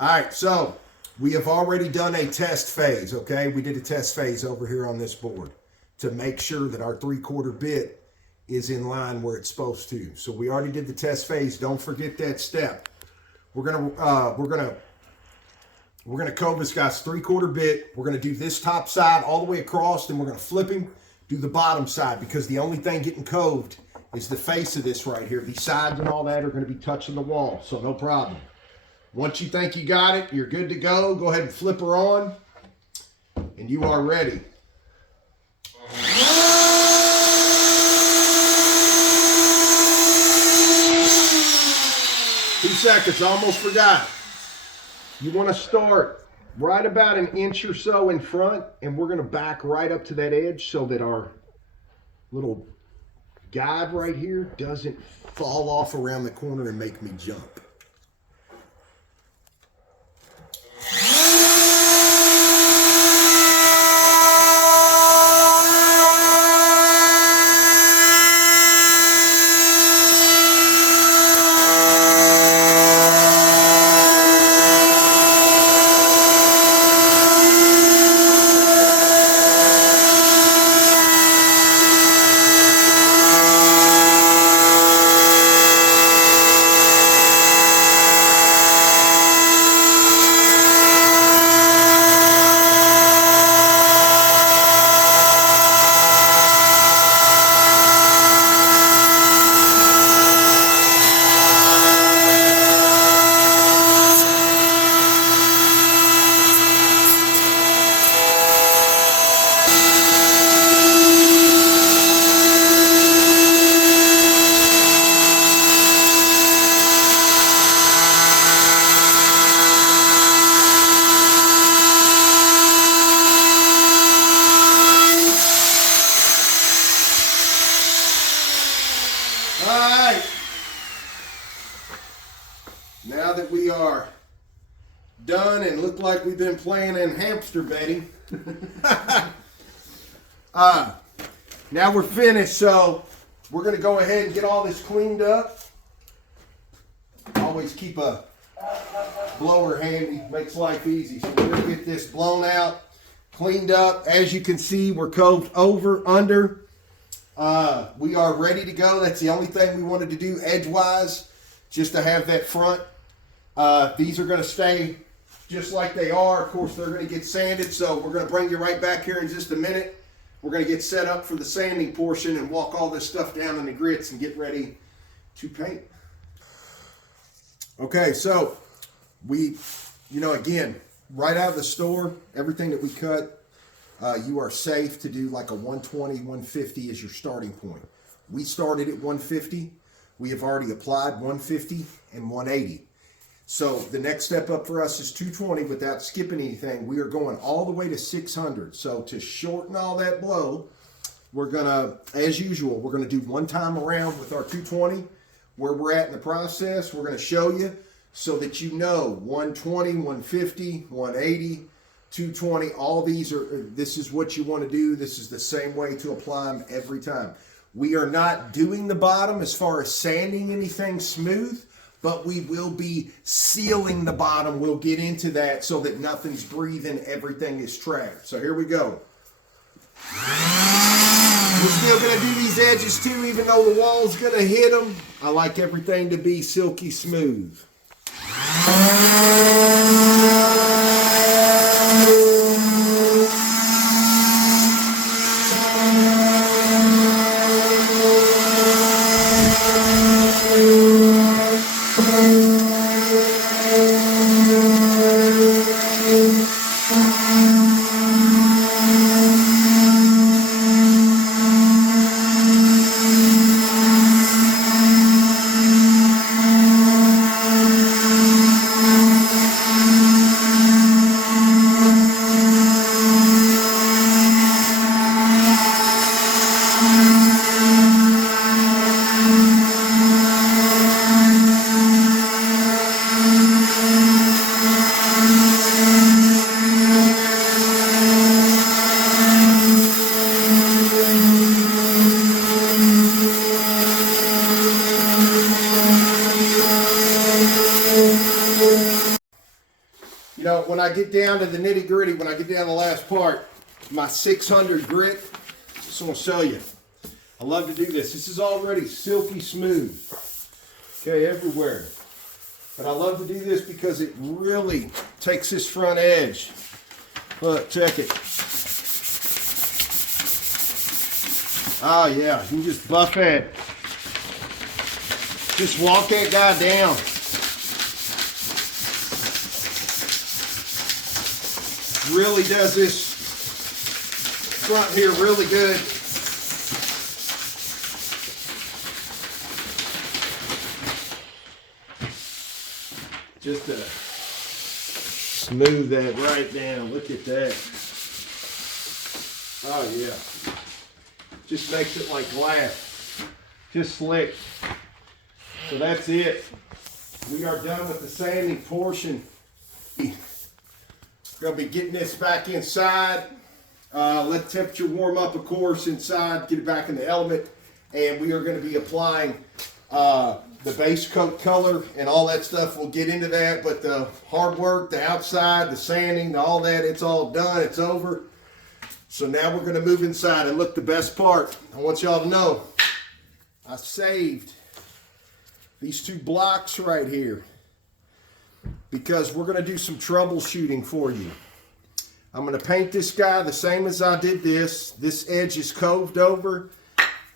All right, so we have already done a test phase, okay? We did a test phase over here on this board to make sure that our 3/4 bit is in line where it's supposed to. So we already did the test phase. Don't forget that step. We're gonna cove this guy's 3/4 bit. We're gonna do this top side all the way across, and we're gonna flip him, do the bottom side, because the only thing getting coved is the face of this right here. These sides and all that are gonna be touching the wall, so no problem. Once you think you got it, you're good to go. Go ahead and flip her on, and you are ready. 2 seconds, almost forgot. You want to start right about an inch or so in front, and we're going to back right up to that edge so that our little guide right here doesn't fall off around the corner and make me jump. Alright, now that we are done and look like we've been playing in hamster betting, now we're finished, so we're going to go ahead and get all this cleaned up. Always keep a blower handy, makes life easy. So we're going to get this blown out, cleaned up. As you can see, we're coved over, under. We are ready to go. That's the only thing we wanted to do edgewise, just to have that front. These are going to stay just like they are. Of course, they're going to get sanded, so we're going to bring you right back here in just a minute. We're going to get set up for the sanding portion and walk all this stuff down in the grits and get ready to paint. Okay, so we, again, right out of the store, everything that we cut, you are safe to do like a 120, 150 as your starting point. We started at 150. We have already applied 150 and 180. So the next step up for us is 220 without skipping anything. We are going all the way to 600. So to shorten all that blow, we're gonna, as usual, we're gonna do one time around with our 220. Where we're at in the process, we're gonna show you so that you know 120, 150, 180, 220, all these are, this is what you want to do. This is the same way to apply them every time. We are not doing the bottom as far as sanding anything smooth, but we will be sealing the bottom. We'll get into that so that nothing's breathing, everything is trapped. So here we go. We're still going to do these edges too, even though the wall's going to hit them. I like everything to be silky smooth. You know, when I get down to the nitty gritty, when I get down to the last part, my 600 grit, just want to show you. I love to do this. This is already silky smooth. Okay, everywhere. But I love to do this because it really takes this front edge. Look, check it. Oh yeah, you can just buff it. Just walk that guy down. Really does this front here really good. Just to smooth that right down. Look at that. Oh yeah. Just makes it like glass. Just slick. So that's it. We are done with the sanding portion. We're going to be getting this back inside. Let the temperature warm up, of course, inside. Get it back in the element. And we are going to be applying the base coat color and all that stuff. We'll get into that. But the hard work, the outside, the sanding, all that, it's all done. It's over. So now we're going to move inside. And look, the best part, I want y'all to know, I saved these two blocks right here because we're going to do some troubleshooting for you. I'm going to paint this guy the same as I did this. This edge is coved over.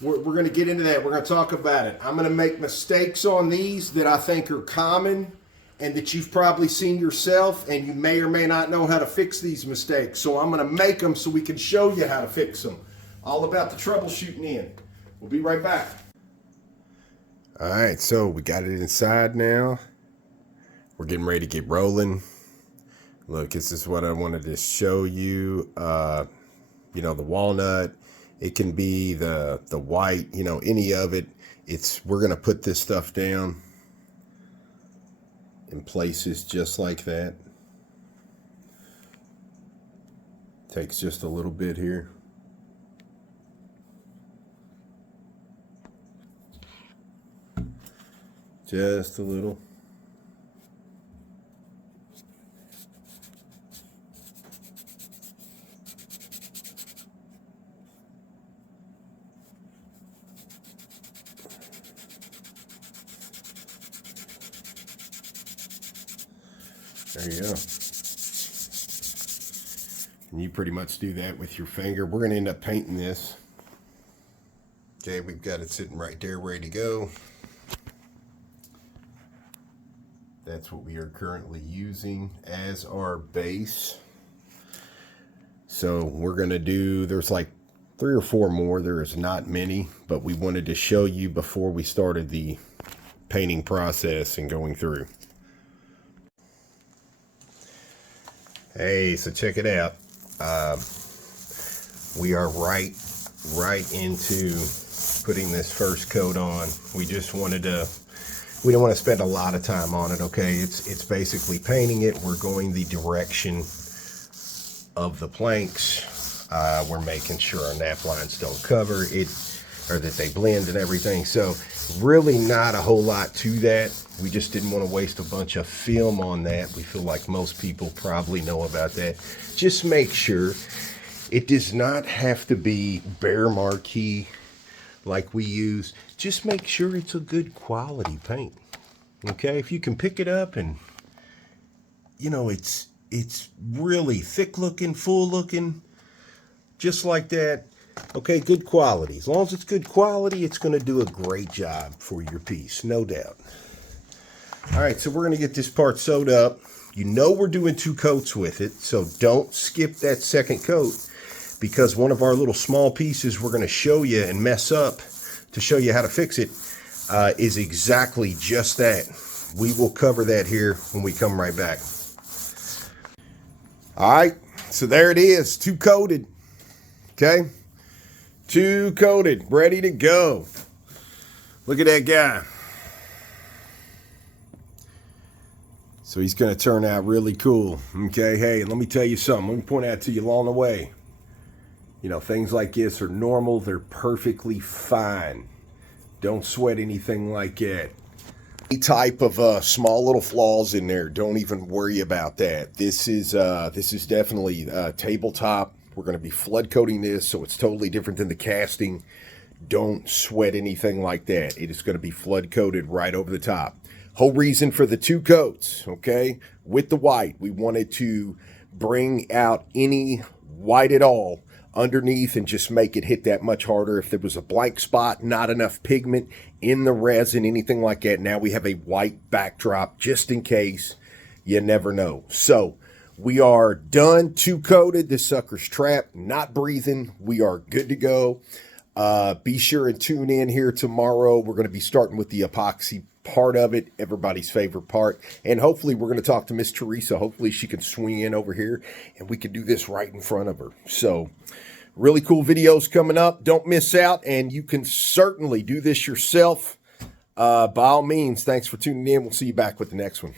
We're going to get into that. We're going to talk about it. I'm going to make mistakes on these that I think are common and that you've probably seen yourself, and you may or may not know how to fix these mistakes. So I'm going to make them so we can show you how to fix them. All about the troubleshooting in. We'll be right back. All right, so we got it inside now. We're getting ready to get rolling. Look, this is what I wanted to show you. You know, the walnut. It can be the white, you know, any of it. We're going to put this stuff down in places just like that. Takes just a little bit here. Just a little. There you go. And you pretty much do that with your finger. We're going to end up painting this. Okay, we've got it sitting right there ready to go. That's what we are currently using as our base. So we're going to do, there's like 3 or 4 more. There is not many, but we wanted to show you before we started the painting process and going through. Hey, so check it out. We are right into putting this first coat on. We just wanted to, we don't want to spend a lot of time on it, okay? It's basically painting it. We're going the direction of the planks. We're making sure our nap lines don't cover it, or that they blend and everything. So really not a whole lot to that. We just didn't want to waste a bunch of film on that. We feel like most people probably know about that. Just make sure it does not have to be Behr Marquee like we use. Just make sure it's a good quality paint. Okay, if you can pick it up and, you know, it's really thick looking, full looking, just like that. Okay, good quality. As long as it's good quality, it's going to do a great job for your piece, no doubt. All right, so we're going to get this part sewed up. You know we're doing 2 coats with it, so don't skip that second coat, because one of our little small pieces we're going to show you and mess up to show you how to fix it is exactly just that. We will cover that here when we come right back. All right, so there it is, 2 coated. Okay, 2 coated, ready to go. Look at that guy. So he's going to turn out really cool. Okay, hey, let me tell you something. Let me point out to you along the way. You know, things like this are normal. They're perfectly fine. Don't sweat anything like that. Any type of small little flaws in there, don't even worry about that. This is definitely tabletop. We're going to be flood coating this, so it's totally different than the casting. Don't sweat anything like that. It is going to be flood coated right over the top. Whole reason for the 2 coats, okay, with the white, we wanted to bring out any white at all underneath and just make it hit that much harder. If there was a blank spot, not enough pigment in the resin, anything like that, now we have a white backdrop just in case. You never know. So we are done, 2 coated. This sucker's trapped, not breathing. We are good to go. Be sure and tune in here tomorrow. We're going to be starting with the epoxy part of it, everybody's favorite part. And hopefully we're going to talk to Miss Teresa. Hopefully she can swing in over here and we can do this right in front of her. So really cool videos coming up. Don't miss out. And you can certainly do this yourself. By all means, thanks for tuning in. We'll see you back with the next one.